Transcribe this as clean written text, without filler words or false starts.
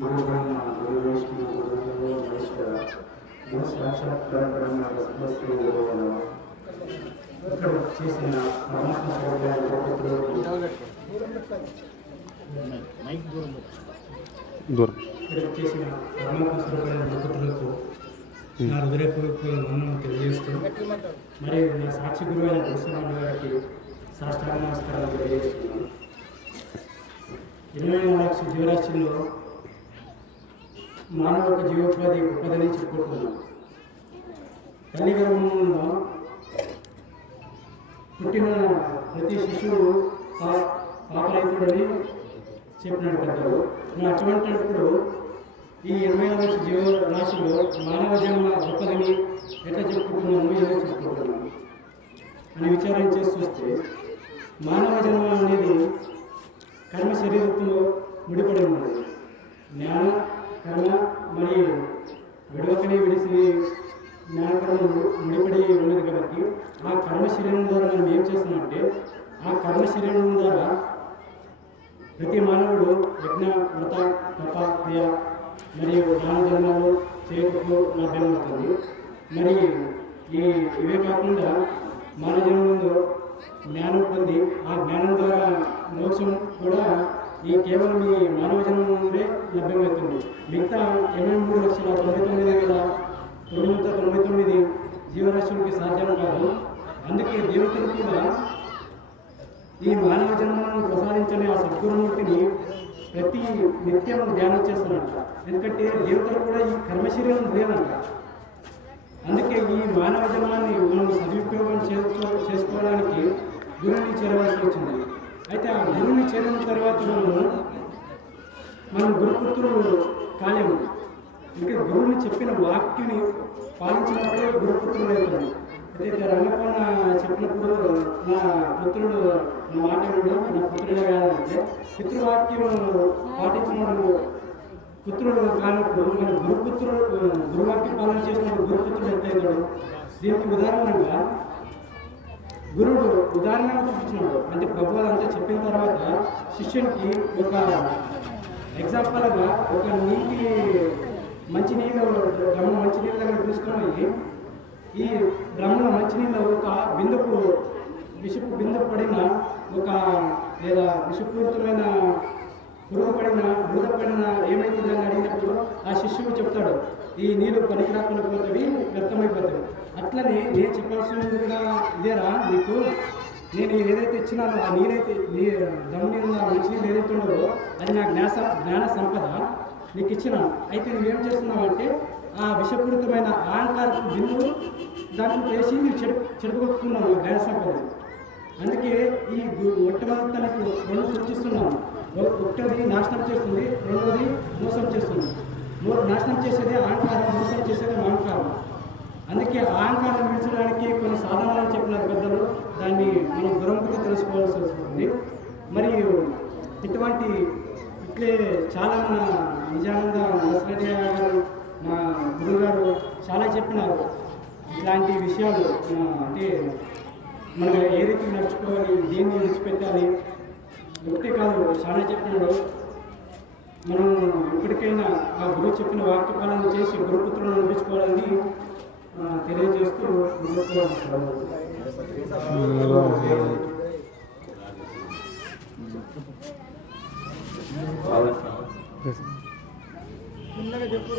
మనపైన గురువేష్ణ సాక్షాత్కారం ఇక్కడ చేసిన ఇక్కడ చేసిన దంపతులకు నా హృదయపూర్వక వందనం తెలియజేస్తూ మరియు నా సాక్షి గురువు అయిన కృష్ణరాజు గారికి సాష్టాంగ నమస్కారాలు తెలియజేస్తున్నాను. 24 లక్షల జీవరాశుల్లో మానవ జీవోపాధి గొప్పదని చెప్పుకుంటున్నాం. తల్లి గర్భంలో పుట్టిన ప్రతి శిశువు పాపరైతుడని చెప్పినాడు పెద్దలు. అటువంటిప్పుడు ఈ 24 లక్షల జీవరాశిలో మానవ జన్మ గొప్పదని ఎట్లా చెప్పుకుంటున్నాము, ఎలా చెప్పుకుంటున్నాము అని విచారం చేసి చూస్తే మానవ జన్మ అనేది కర్మ శరీరంతో ముడిపడి ఉన్నది. జ్ఞాన కర్మ మరియు విడవకనే విడిసి జ్ఞానకర్మ ముడిపడి ఉన్నది కాబట్టి ఆ కర్మ శరీరం ద్వారా మనం ఏం చేస్తున్నామంటే ఆ కర్మ శరీరం ద్వారా ప్రతి మానవుడు యజ్ఞ వ్రత తప క్రియ మరియు దాన ధర్మాలు చేయటకు లభ్యమవుతుంది. మరి ఇవే కాకుండా మానవ జన్మంలో జ్ఞానం పొంది ఆ జ్ఞానం ద్వారా మోక్షం కూడా కేవలం ఈ మానవ జన్మంలోనే లభ్యమవుతుంది. మిగతా 83,99,999 జీవరాశులకి సాధ్యం కాదు. అందుకే దేవతలు కూడా ఈ మానవ జన్మను ప్రసాదించని ఆ సద్గురుమూర్తిని ప్రతి నిత్యం ధ్యానం చేస్తున్నట్ట. ఎందుకంటే దేవతలు కూడా ఈ కర్మశరీరం లేదంట. అందుకే ఈ మానవ జన్మాన్ని మనం సదుపయోగం చేసుకోవడానికి గురువుని చేరవలసి వచ్చింది. అయితే ఆ గురువుని చేరిన తర్వాత మనం గురుపుత్రులు కాలేము. ఇంకా గురువుని చెప్పిన వాక్యుని పాలించినప్పుడే గురుపుత్రులు అవుతుంది. అయితే రంగపన్న చెప్పినప్పుడు నా పుత్రుడు నా మాట నా పుత్రుడే కాదంటే పితృవాక్యం పాటించినప్పుడు పుత్రుడు కానప్పుడు మన గురువాక్య పాలన చేసినప్పుడు గురుపుత్రుడు ఎట్లయితాడు. దీనికి ఉదాహరణగా గురువుడు ఉదాహరణగా చూపించినాడు. అంటే ప్రభు అంతా చెప్పిన తర్వాత శిష్యునికి ఒక ఎగ్జాంపుల్గా ఒక మంచినీళ్ళు దగ్గర తీసుకొని ఈ డ్రమ్ముల మంచినీళ్ళు ఒక విషపు బిందు పడిన లేదా విషపూరితమైన పురుగు పడిన బురద పడిన ఏమైతుందని అడిగినప్పుడు ఆ శిష్యుడు చెప్తాడు, ఈ నీళ్ళు పనికి రాకుండా పోతుంది, వ్యర్థమైపోతుంది. అట్లనే నేను చెప్పాల్సినది కూడా ఇదేరా, నీకు నేను ఏదైతే ఇచ్చినానో ఆ నీరైతే దమ్ముని ఉన్న మంచినీళ్ళు ఏదైతే ఉండదో అది నా జ్ఞాన సంపద నీకు ఇచ్చినాను. అయితే నువ్వేం చేస్తున్నావు అంటే ఆ విషపూరితమైన అహంకార బిందువు దాంట్లో వేసి నువ్వు చెడగొట్టుకున్నావు జ్ఞాన సంపద. అందుకే ఈ మొట్టమొదటి రెండు సూచిస్తున్నాను. ఒకటోది నాశనం చేస్తుంది, రెండోది మోసం చేస్తుంది. నాశనం చేసేదే అహంకారం, మోసం చేసేదే అహంకారం. అందుకే అహంకారం విడిచడానికి కొన్ని సాధనాలు చెప్పినారు పెద్దలు. దాన్ని మనం గురంగా తెలుసుకోవాల్సి వస్తుంది. మరియు ఇట్లే చాలా మన నిజానంద నరసింహ గారు మా గురువు గారు చాలా చెప్పినారు. ఇట్లాంటి విషయాలు అంటే మనం ఏ రీతి నడుచుకోవాలి, దేన్ని విడిచిపెట్టాలి ఒకటే కాదు, చాలా చెప్పినాడు. మనం ఇప్పటికైనా ఆ గురువు చెప్పిన వాక్యపాలన చేసి గురుపుత్రులను నడిపించుకోవాలని తెలియజేస్తూ చెప్పు.